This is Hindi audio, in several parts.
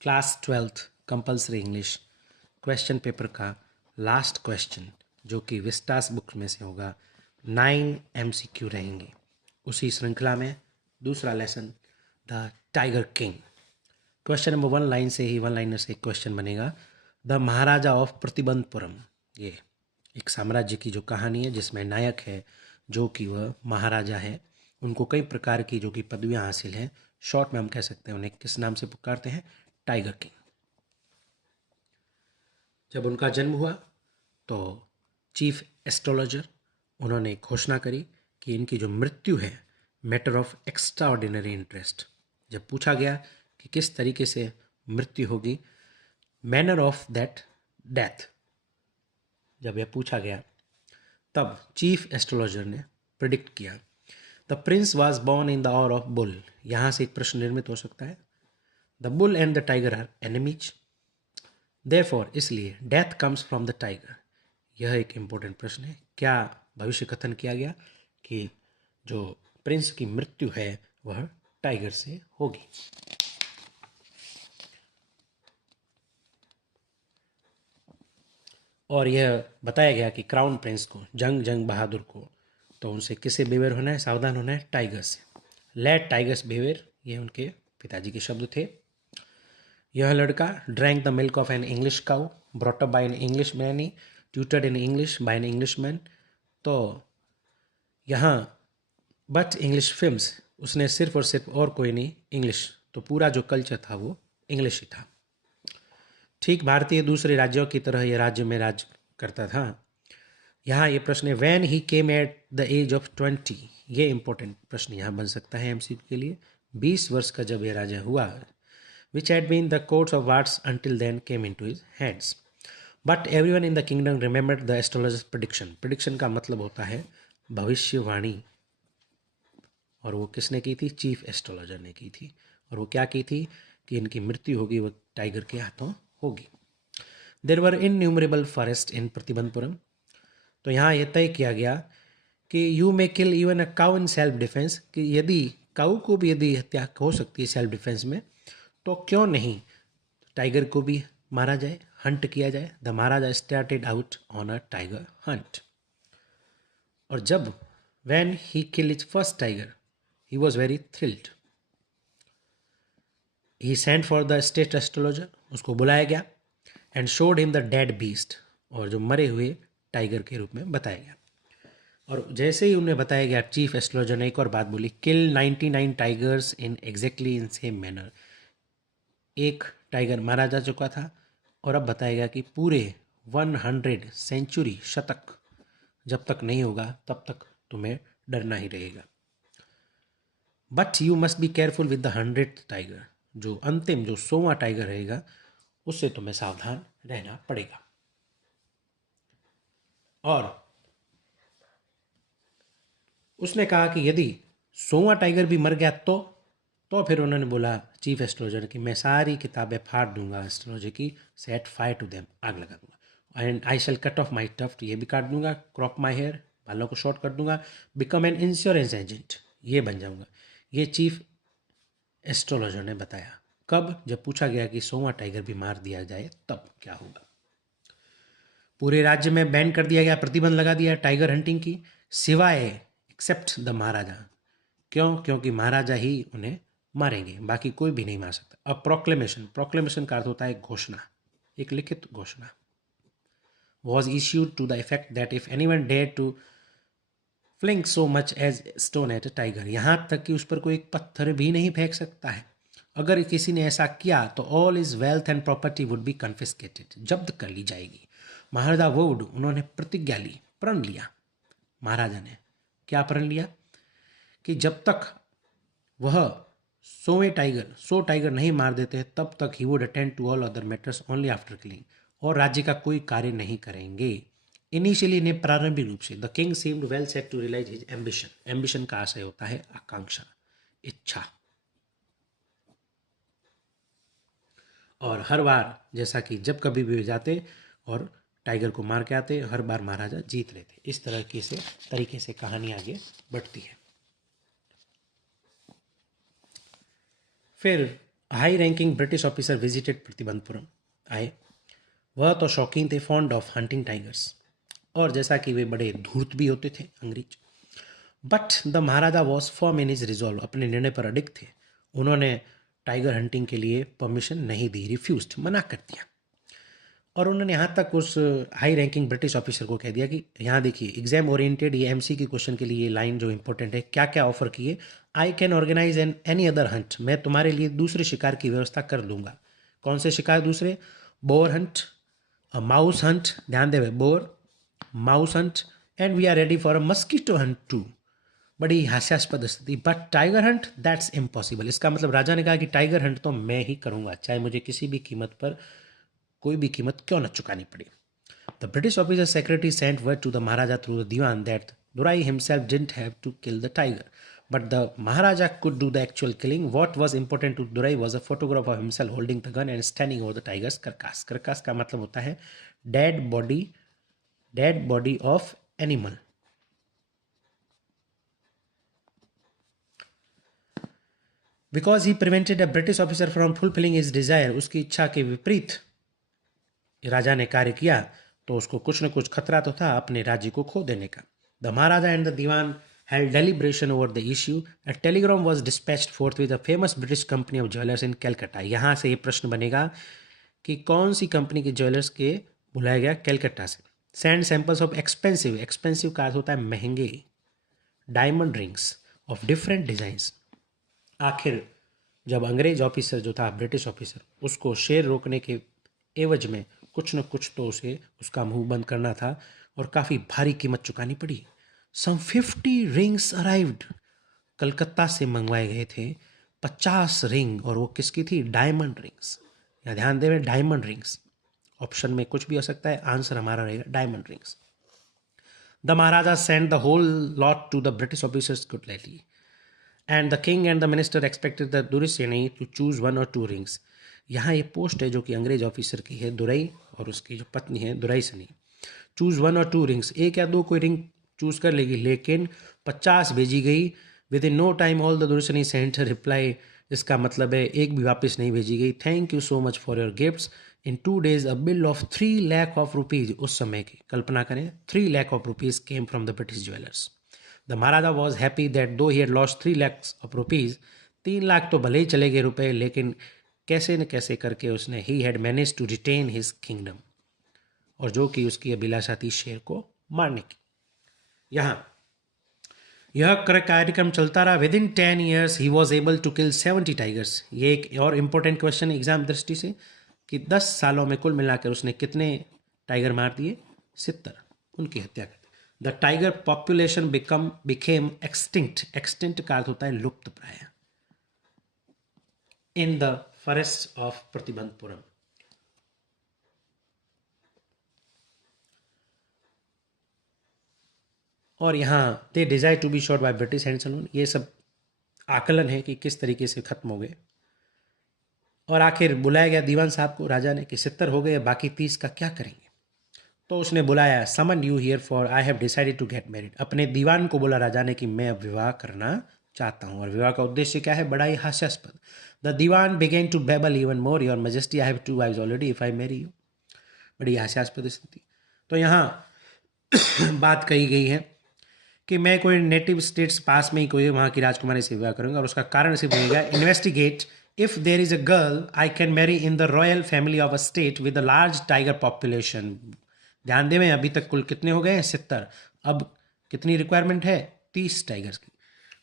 Class 12th compulsory English question paper का लास्ट क्वेश्चन जो कि विस्टास बुक में से होगा। 9 MCQ रहेंगे। उसी श्रृंखला में दूसरा lesson the tiger king. Question number 1 line से ही 1 लाइनर से एक क्वेश्चन बनेगा। द महाराजा ऑफ प्रतिबंधपुरम, ये एक साम्राज्य की जो कहानी है जिसमें नायक है जो कि वह महाराजा है। उनको कई प्रकार की जो कि पदवियां हासिल हैं। शॉर्ट में हम कह सकते हैं उन्हें किस नाम से पुकारते हैं? Tiger king. जब उनका जन्म हुआ तो चीफ एस्ट्रोलॉजर उन्होंने घोषणा करी कि इनकी जो मृत्यु है matter of extra ordinary interest. जब पूछा गया कि किस तरीके से मृत्यु होगी, मैनर ऑफ दैट डेथ, जब यह पूछा गया तब चीफ एस्ट्रोलॉजर ने प्रिडिक्ट किया the prince was born in the hour of bull. यहाँ से एक प्रश्न निर्मित हो सकता है, the bull and the tiger are enemies, therefore इसलिए death comes from the tiger. यह एक इम्पोर्टेंट प्रश्न है। क्या भविष्य कथन किया गया कि जो प्रिंस की मृत्यु है वह टाइगर से होगी। और यह बताया गया कि क्राउन प्रिंस को, जंग बहादुर को, तो उनसे किससे बिहेवियर होना है? सावधान होना है टाइगर से। लेट टाइगर्स बिहेवियर, ये उनके पिताजी के शब्द थे। यह लड़का drank the milk of an English cow brought up by an English man, tutored in English by an English man. तो यहाँ बट इंग्लिश फिल्म्स, उसने सिर्फ और सिर्फ और कोई नहीं, इंग्लिश, तो पूरा जो कल्चर था वो इंग्लिश ही था। ठीक भारतीय दूसरे राज्यों की तरह यह राज्य में राज करता था। यहाँ ये प्रश्न है, when he came at the age of 20, ये इंपॉर्टेंट प्रश्न यहाँ बन सकता है MCQ के लिए। 20 वर्ष का जब यह राजा हुआ, which had been the courts of arts until then came into his hands, but everyone in the kingdom remembered the astrologer's prediction. Prediction का मतलब होता है भविष्यवाणी, और वो किसने की थी? चीफ एस्ट्रोलॉजर ने की थी। और वो क्या की थी कि इनकी मृत्यु होगी वो टाइगर के हाथों होगी। देर वर इनन्यूमरेबल फॉरेस्ट इन प्रतिबंधपुरम। तो यहाँ यह तय किया गया कि you may kill even a cow in self defence, कि यदि काउ को भी यदि हत्या हो सकती है सेल्फ डिफेंस में, तो क्यों नहीं टाइगर को भी मारा जाए, हंट किया जाए। The Maharaja started out on a tiger Hunt. और जब when he kill is first tiger he was very thrilled. He sent for the state astrologer, उसको बुलाया गया, and showed him the dead beast, और जो मरे हुए टाइगर के रूप में बताया गया। और जैसे ही उन्हें बताया गया, चीफ एस्ट्रोलॉजर ने एक और बात बोली, किल 99 tigers in exactly in same manner. एक टाइगर मारा जा चुका था और अब बताया गया कि पूरे 100 सेंचुरी, शतक जब तक नहीं होगा तब तक तुम्हें डरना ही रहेगा। But you must be careful with the 100th tiger, जो अंतिम जो 100वां टाइगर रहेगा उससे तुम्हें सावधान रहना पड़ेगा। और उसने कहा कि यदि 100वां टाइगर भी मर गया तो फिर उन्होंने बोला चीफ एस्ट्रोलॉजर कि मैं सारी किताबें फाड़ दूंगा एस्ट्रोलॉजी की, सेट फायर टू देम, आग लगा दूंगा। And I shall cut off my tuft, ये भी काट दूंगा, क्रॉप माई हेयर, बालों को शॉर्ट कर दूंगा, बिकम एन इंश्योरेंस एजेंट, ये बन जाऊंगा। ये चीफ एस्ट्रोलॉजर ने बताया। कब? जब पूछा गया कि 100वां टाइगर भी मार दिया जाए तब क्या होगा। पूरे राज्य में बैन कर दिया गया, प्रतिबंध लगा दिया टाइगर हंटिंग की, सिवाय एक्सेप्ट द महाराजा। क्यों? क्योंकि महाराजा ही उन्हें मारेंगे, बाकी कोई भी नहीं मार सकता। अब प्रोक्लेमेशन का अर्थ होता है घोषणा, एक लिखित घोषणा। Was issued to the effect that if anyone dare to fling so much as stone at a tiger, यहाँ तक कि उस पर कोई एक पत्थर भी नहीं फेंक सकता है। अगर किसी ने ऐसा किया तो all is wealth and property would be confiscated, जब्त कर ली जाएगी। महाराजा वुड, उन्होंने प्रतिज्ञा ली, प्रण लिया। महाराजा ने क्या प्रण लिया कि जब तक वह 100 टाइगर नहीं मार देते तब तक he would attend to all other matters only after killing, और राज्य का कोई कार्य नहीं करेंगे। इनिशियली ने प्रारंभिक रूप से the king seemed well set to realise his ambition. Ambition का आशय होता है आकांक्षा, इच्छा। और हर बार जैसा कि जब कभी भी जाते और टाइगर को मार के आते, हर बार महाराजा जीत लेते। इस तरह की से तरीके से कहानी आगे बढ़ती है। फिर high ranking British officer visited Pratibandapuram आए। वह तो शौकीन थे, फॉन्ड ऑफ हंटिंग टाइगर्स, और जैसा कि वे बड़े धूर्त भी होते थे अंग्रेज। But the Maharaja was firm in his resolve, अपने निर्णय पर अडिग थे। उन्होंने टाइगर हंटिंग के लिए परमिशन नहीं दी, रिफ्यूज्ड, मना कर दिया। और उन्होंने यहाँ तक उस हाई रैंकिंग ब्रिटिश ऑफिसर को कह दिया कि यहाँ देखिए, एग्जाम ओरिएंटेड ये एमसी की क्वेश्चन के लिए ये लाइन जो इंपॉर्टेंट है, क्या क्या ऑफर किए, I can organise an any other hunt, मैं तुम्हारे लिए दूसरे शिकार की व्यवस्था कर दूंगा। कौन से शिकार दूसरे? बोर हंट, माउस हंट, ध्यान देवे, boar, mouse hunt, and we are ready for a mosquito hunt too. बड़ी हास्यास्पद स्थिति, but tiger hunt that's impossible. इसका मतलब राजा ने कहा कि टाइगर हंट तो मैं ही करूंगा, चाहे मुझे किसी भी कीमत पर, कोई भी कीमत क्यों न चुकानी पड़े। The British officer secretary sent word to the Maharaja through the Dewan that Durai himself didn't have to kill the tiger, but the Maharaja could do the actual killing. What was important to Durai was a photograph of himself holding the gun and standing over the tiger's carcass. Carcass का मतलब होता है dead body of animal. Because he prevented a British officer from fulfilling his desire, उसकी इच्छा के विपरीत राजा ने कार्य किया तो उसको कुछ न कुछ खतरा तो था अपने राज्य को खो देने का। The Maharaja and the Dewan held deliberation over the issue. A telegram was dispatched forth with a famous British company of jewelers in Calcutta. यहाँ से ये प्रश्न बनेगा कि कौन सी कंपनी के ज्वेलर्स के बुलाया गया कलकत्ता से। Send samples of expensive, expensive का अर्थ होता है महंगे, diamond rings of different designs. आखिर जब अंग्रेज ऑफिसर जो था, ब्रिटिश ऑफिसर, उसको शेर रोकने के एवज में कुछ न कुछ तो उसे उसका मुंह बंद करना था और काफ़ी भारी कीमत चुकानी पड़ी। सम 50 रिंग्स अराइव्ड, कलकत्ता से मंगवाए गए थे 50 रिंग, और वो किसकी थी? Diamond rings. या ध्यान देवें, डायमंड रिंग्स। ऑप्शन में कुछ भी हो सकता है, आंसर हमारा रहेगा diamond rings. The Maharaja send the whole lot to the British officers गुडलाइटली, and the king and the minister expected the Durai to choose 1 or 2 rings. यहाँ ये पोस्ट है जो कि अंग्रेज ऑफिसर की है, दुराई, और उसकी जो पत्नी है दुराई सनी। चूज 1 or 2 रिंग्स, एक या दो कोई रिंग चूज कर लेगी, लेकिन 50 भेजी गई। Within no time all the दुर्शनी सेंट रिप्लाई, इसका मतलब है एक भी वापस नहीं भेजी गई। Thank you so much for your gifts, in 2 days a bill of 3 lakh of rupees, उस समय की कल्पना करें, 3 lakh of rupees came from the British jewellers. The Maharaja was happy that though he had lost 3 lakhs of rupees, 3 lakh तो भले ही चले गए रुपए, लेकिन कैसे न कैसे करके उसने he had manage to retain his kingdom, और जो कि उसकी अभिलाषा थी शेर को मारने की। यहाँ यह कार्यक्रम चलता रहा। Within 10 years he was able to kill 70 tigers. ये एक और इम्पोर्टेंट क्वेश्चन एग्जाम दृष्टि से कि 10 सालों में कुल मिलाकर उसने कितने टाइगर मार दिए? 70, उनकी हत्या कर दी। The tiger population became extinct, extinct का अर्थ होता है लुप्त प्राय, in the forest of Pratibandapuram. और यहाँ they desire to be shot by British hands alone, ये सब आकलन है कि किस तरीके से खत्म हो गए। और आखिर बुलाया गया दीवान साहब को राजा ने कि 70 हो गए, बाकी 30 का क्या करेंगे? तो उसने बुलाया, summon you here for I have decided to get married. अपने दीवान को बोला राजा ने कि मैं अब विवाह करना चाहता हूँ, और विवाह का उद्देश्य क्या है? बड़ा ही हास्यास्पद। The Dewan began to babble even more, your majesty I have 2 wives already if I marry you. बड़ी हास्यास्पद स्थिति। तो यहाँ बात कही गई है कि मैं कोई नेटिव स्टेट्स पास में ही कोई वहाँ की राजकुमारी से विवाह करूँगा, और उसका कारण सिर्फ रहेगा, investigate if there is a girl I can marry in the royal family of a state with a large tiger population. ध्यान दें, अभी तक कुल कितने हो गए हैं? 70। अब कितनी रिक्वायरमेंट है? 30 टाइगर्स की।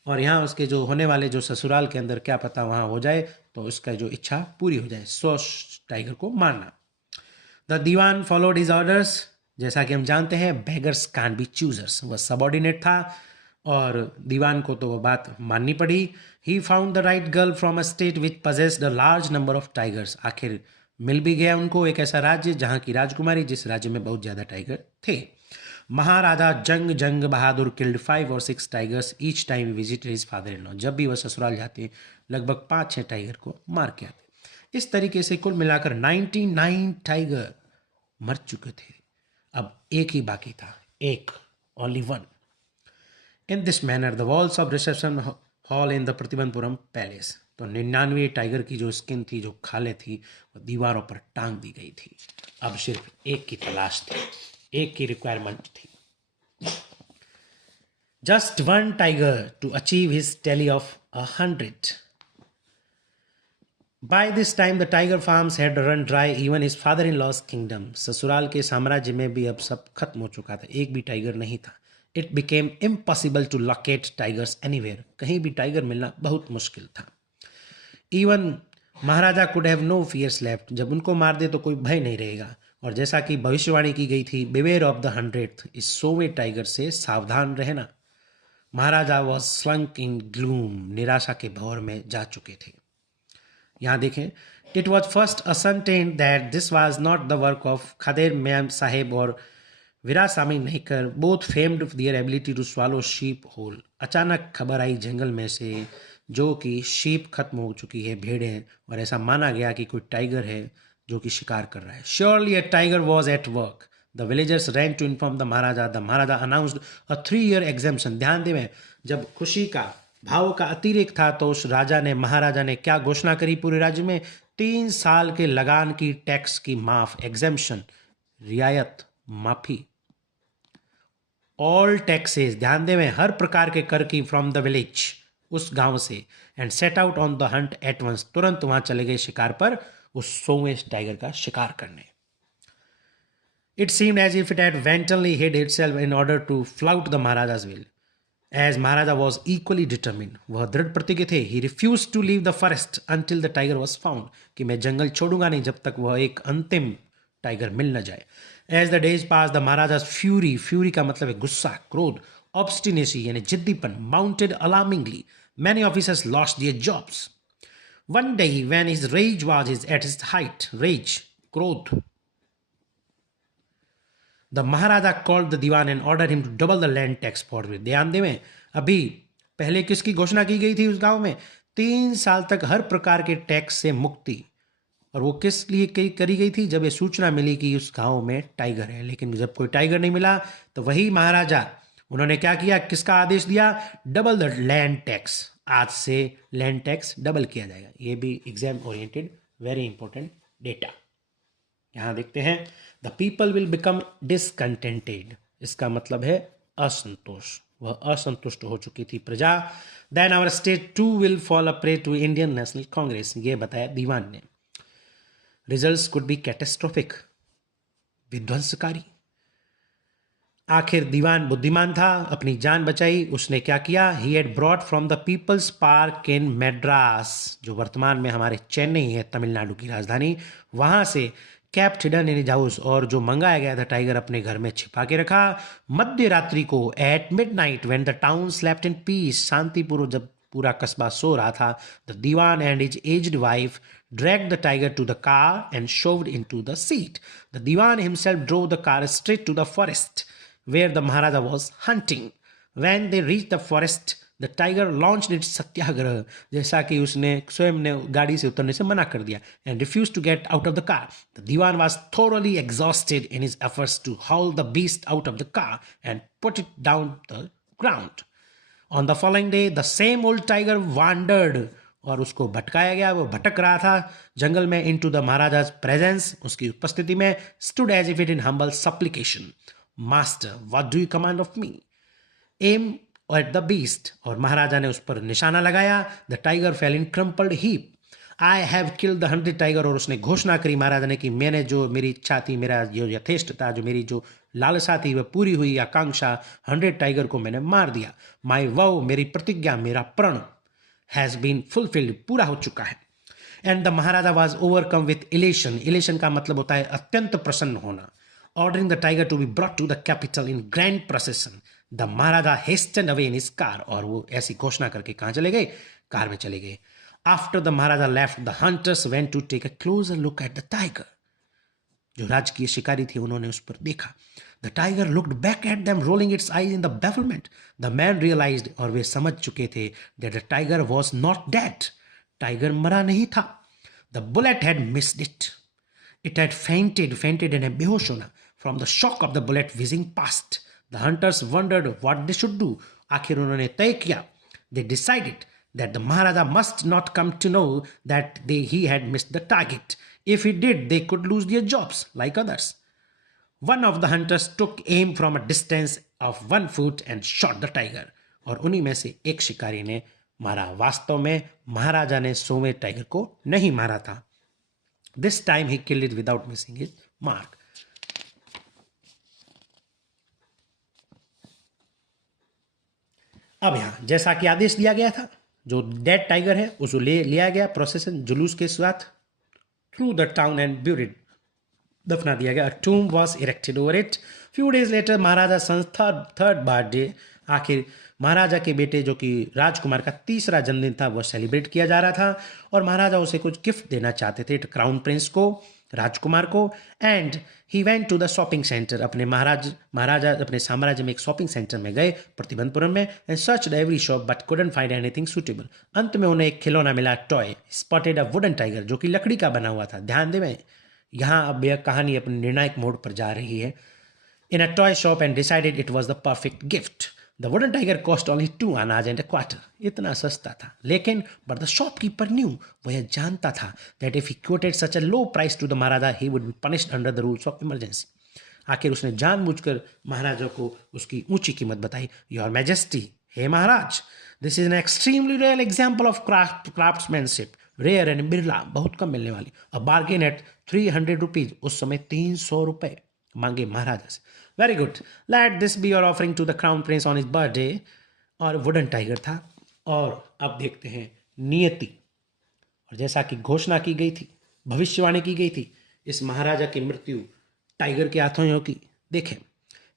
और यहाँ उसके जो होने वाले जो ससुराल के अंदर क्या पता वहाँ हो जाए तो उसका जो इच्छा पूरी हो जाए, 100 टाइगर को मारना। The Dewan followed his orders. जैसा कि हम जानते हैं, बेगर्स कान बी चूजर्स, वह सबॉर्डिनेट था और दीवान को तो वह बात माननी पड़ी। He found the right girl from a state which possessed a large number of tigers. आखिर मिल भी गया उनको एक ऐसा राज्य जहाँ की राजकुमारी, जिस राज्य में बहुत ज़्यादा टाइगर थे। Maharaja Jung Bahadur killed 5 or 6 tigers each time visited his father in law. जब भी वह ससुराल जाते लगभग 5-6 टाइगर को मार के आते। इस तरीके से कुल मिलाकर 99 टाइगर मर चुके थे, अब एक ही बाकी था, एक, only one. In this manner the walls of reception hall in the Pratibandapuram palace, तो 99 टाइगर की जो स्किन थी, जो खालें थी, वो दीवारों पर टांग दी गई थी। अब सिर्फ एक की तलाश थी, एक की रिक्वायरमेंट थी। Just one tiger to achieve his tally of 100. By this time, the tiger farms had run dry, even his father-in-law's kingdom. ससुराल के साम्राज्य में भी अब सब खत्म हो चुका था, एक भी टाइगर नहीं था. It became impossible to locate tigers anywhere. कहीं भी टाइगर मिलना बहुत मुश्किल था. Even Maharaja could have no fears left. जब उनको मार दे तो कोई भय नहीं रहेगा. और जैसा कि भविष्यवाणी की गई थी, beware of the 100th, इस 100वें टाइगर से सावधान रहना. महाराजा was slunk in gloom, निराशा के भंवर में जा चुके थे. यहाँ देखें, it was first ascertain that this was not the work of Khader Mian Saheb और Veerasami Naicker, both famed their ability to swallow sheep whole. अचानक खबर आई जंगल में से जो कि शीप खत्म हो चुकी है, भेड़ें, और ऐसा माना गया कि कोई टाइगर है जो कि शिकार कर रहा है. Surely a tiger was at work. The villagers ran to inform the Maharaja. The Maharaja announced a 3-year exemption. ध्यान देवें, जब खुशी का भाव का अतिरेक था तो उस महाराजा ने क्या घोषणा करी पूरे राज्य में? 3 साल के लगान की टैक्स की माफ, एग्जेम्पशन, रियायत, माफी. ऑल टैक्सेस, ध्यान देवें, हर प्रकार के कर की फ्रॉम द विलेज, उस गांव से. And set out on the hunt at once, तुरंत वहां चले गए शिकार पर, उस 100वें टाइगर का शिकार करने. It seemed as if it had wantonly hid itself in order to flout the Maharaja's will. As Maharaja was equally determined, वह दृढ़ प्रतिज्ञ थे. He refused to leave the forest until the tiger was found, कि मैं जंगल छोड़ूंगा नहीं जब तक वह एक अंतिम टाइगर मिल न जाए. As the days passed, the Maharaja's fury का मतलब है गुस्सा, क्रोध, obstinacy यानी जिद्दीपन, mounted alarmingly. Many officers lost their jobs. One day when his rage was at its height, rage, क्रोध, the Maharaja called the Dewan and order him to double the land tax for. ध्यान देवें, अभी पहले किसकी घोषणा की गई थी उस गांव में? 3 साल तक हर प्रकार के टैक्स से मुक्ति. और वो किस लिए करी गई थी? जब ये सूचना मिली कि उस गांव में टाइगर है. लेकिन जब कोई टाइगर नहीं मिला तो वही महाराजा, उन्होंने क्या किया, किसका आदेश दिया? Double the land tax. आज से लैंड टैक्स डबल किया जाएगा. ये भी exam oriented very important data. यहां देखते हैं, the people will become discontented. इसका मतलब है असंतोष, वह असंतुष्ट हो चुकी थी प्रजा. Then our state too will fall a prey to Indian National Congress. ये बताया दीवान ने. रिजल्ट्स कुड बी कैटेस्ट्रोफिक, विध्वंसकारी. आखिर दीवान बुद्धिमान था, अपनी जान बचाई. उसने क्या किया? He had brought from the people's park in Madras, जो वर्तमान में हमारे चेन्नई है, तमिलनाडु की राजधानी, वहां से kept hidden in his house, और जो मंगाया गया था टाइगर अपने घर में छिपा के रखा. मध्य रात्रि को, at midnight when the town slept in peace, शांतिपूर्वक जब पूरा कस्बा सो रहा था, the Dewan and his aged wife dragged the tiger to the car and shoved into the seat. The Diwan himself drove the car straight to the forest where the Maharaja was hunting. When they reached the forest, the tiger launched its satyagraha, जैसा कि उसने स्वयं ने गाड़ी से उतरने से मना कर दिया, and refused to get out of the car. The Diwan was thoroughly exhausted in his efforts to haul the beast out of the car and put it down the ground. On the following day, the same old tiger wandered, और उसको भटकाया गया, वो भटक रहा था जंगल में. इनटू द महाराजा's presence, उसकी उपस्थिति में. stood as if it in humble supplication. Master, what do you command of me? Aim at the beast, और महाराजा ने उस पर निशाना लगाया. The tiger fell in crumpled heap. I have killed the 100 tiger, और उसने घोषणा करी महाराजा ने कि मैंने जो मेरी इच्छा थी, मेरा जो यथेष्ट था, जो मेरी जो लालसा थी, वह पूरी हुई. आकांक्षा, 100 टाइगर को मैंने मार दिया. My vow, मेरी प्रतिज्ञा, मेरा प्रण, has been fulfilled, पूरा हो चुका है. And the Maharaja was overcome with elation. Elation का मतलब होता है अत्यंत प्रसन्न होना. Ordering the tiger to be brought to the capital in grand procession. The Maharaja hastened away in his car, और वो ऐसी घोषणा करके कहाँ चले गए? कार में चले गए. After the Maharaja left, the hunters went to take a closer look at the tiger. जो राजकीय शिकारी थे उन्होंने उस पर देखा. The tiger looked back at them, rolling its eyes in the bafflement. The man realized, और वे समझ चुके थे, that the tiger was not dead. Tiger मरा नहीं था. The bullet had missed it. It had fainted यानी बेहोश होना, from the shock of the bullet whizzing past. The hunters wondered what they should do. आखिर उन्होंने तय किया. They decided that the Maharaja must not come to know that he had missed the target. If he did, they could lose their jobs like others. One of the hunters took aim from a distance of 1 foot and shot the tiger. और उन्हीं में से एक शिकारी ने मारा. वास्तव में महाराजा ने 100वें टाइगर को नहीं मारा था. This time he killed it without missing his mark. अब यहां जैसा कि आदेश दिया गया था, जो डेड टाइगर है उसको लिया गया प्रोसेसन जुलूस के साथ through the town and buried, दफना दिया गया. Tomb was erected over it. Few days later Maharaja son's third birthday, आखिर महाराजा के बेटे जो कि राजकुमार का तीसरा जन्मदिन था वो सेलिब्रेट किया जा रहा था और महाराजा उसे कुछ गिफ्ट देना चाहते थे क्राउन प्रिंस को, राजकुमार को. And he went to the shopping centre. अपने महाराजा अपने साम्राज्य में एक शॉपिंग सेंटर में गए प्रतिबंधपुरम में. And searched every shop but couldn't find anything suitable. अंत में उन्हें एक खिलौना मिला, toy. Spotted a wooden tiger जो कि लकड़ी का बना हुआ था. ध्यान दें, यहाँ अब यह कहानी अपने निर्णायक मोड पर जा रही है. In a toy shop and decided it was the perfect gift. The wooden tiger cost only 2 annas and a quarter. इतना सस्ता था, लेकिन बट द शॉपकीपर न्यू, वह यह जानता था that if he quoted such a low price to the Maharaja he would be punished under the rules of emergency. आखिर उसने जानबूझकर महाराजा को उसकी ऊंची कीमत बताई. योर मैजेस्टी, हे महाराज, this is an extremely rare example of craftsmanship. Rare and बिरला, बहुत कम मिलने वाली. A bargain at 300 rupees. उस समय 300 रुपये मांगे महाराजा से. Very good, let this be your offering to the crown prince on his birthday. और वुडन टाइगर था. और अब देखते हैं नियति. और जैसा कि घोषणा की गई थी, भविष्यवाणी की गई थी, इस महाराजा की मृत्यु टाइगर के हाथों ही की. देखें,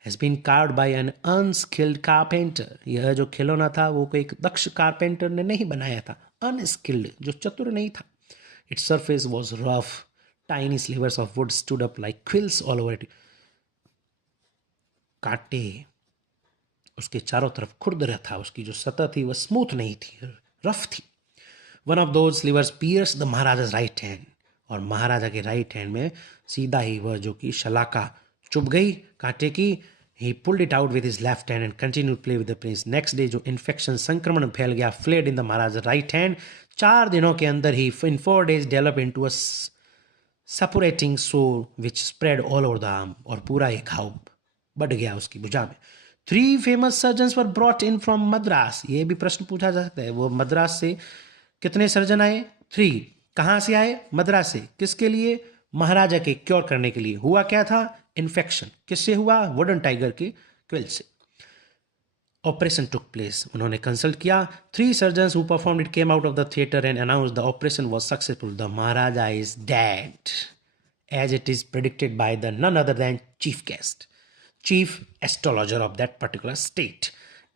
has been carved by an unskilled carpenter. यह जो खिलौना था वो कोई एक दक्ष कारपेंटर ने नहीं बनाया था. अनस्किल्ड, जो चतुर नहीं था. Its surface was rough. Tiny slivers of wood stood up like quills all over it. कांटे उसके चारों तरफ खुरदरा था. उसकी जो सतह थी वह स्मूथ नहीं थी, रफ थी. One of those slivers pierce the Maharaja's right hand. और महाराजा के राइट हैंड में सीधा ही वह जो कि शलाका चुभ गई कांटे की. He pulled it out with his left hand and continue play with the prince. Next day जो इन्फेक्शन संक्रमण फैल गया, flared in the Maharaja right hand. 4 दिनों के अंदर ही in 4 days develop into a suppurating sore which spread all over the arm. और पूरा एक घाव बढ़ गया उसकी भुजा में. 3 famous surgeons were brought in from Madras. ये भी प्रश्न पूछा जा सकता है, वो मद्रास से कितने सर्जन आए? 3. कहाँ से आए? मद्रास से. किसके लिए? महाराजा के क्योर करने के लिए. हुआ क्या था? इन्फेक्शन. किससे हुआ? वुडन टाइगर के क्विल से. Operation took place. उन्होंने कंसल्ट किया. 3 surgeons who performed it came out of the theatre and announced the operation was successful. The Maharaja is dead as it is predicted by the none other than chief guest, chief astrologer of that particular state.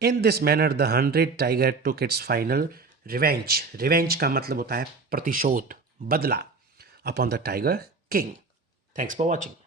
In this manner, the 100 tiger took its final revenge. Revenge का मतलब होता है प्रतिशोध, बदला, upon the tiger king. Thanks for watching.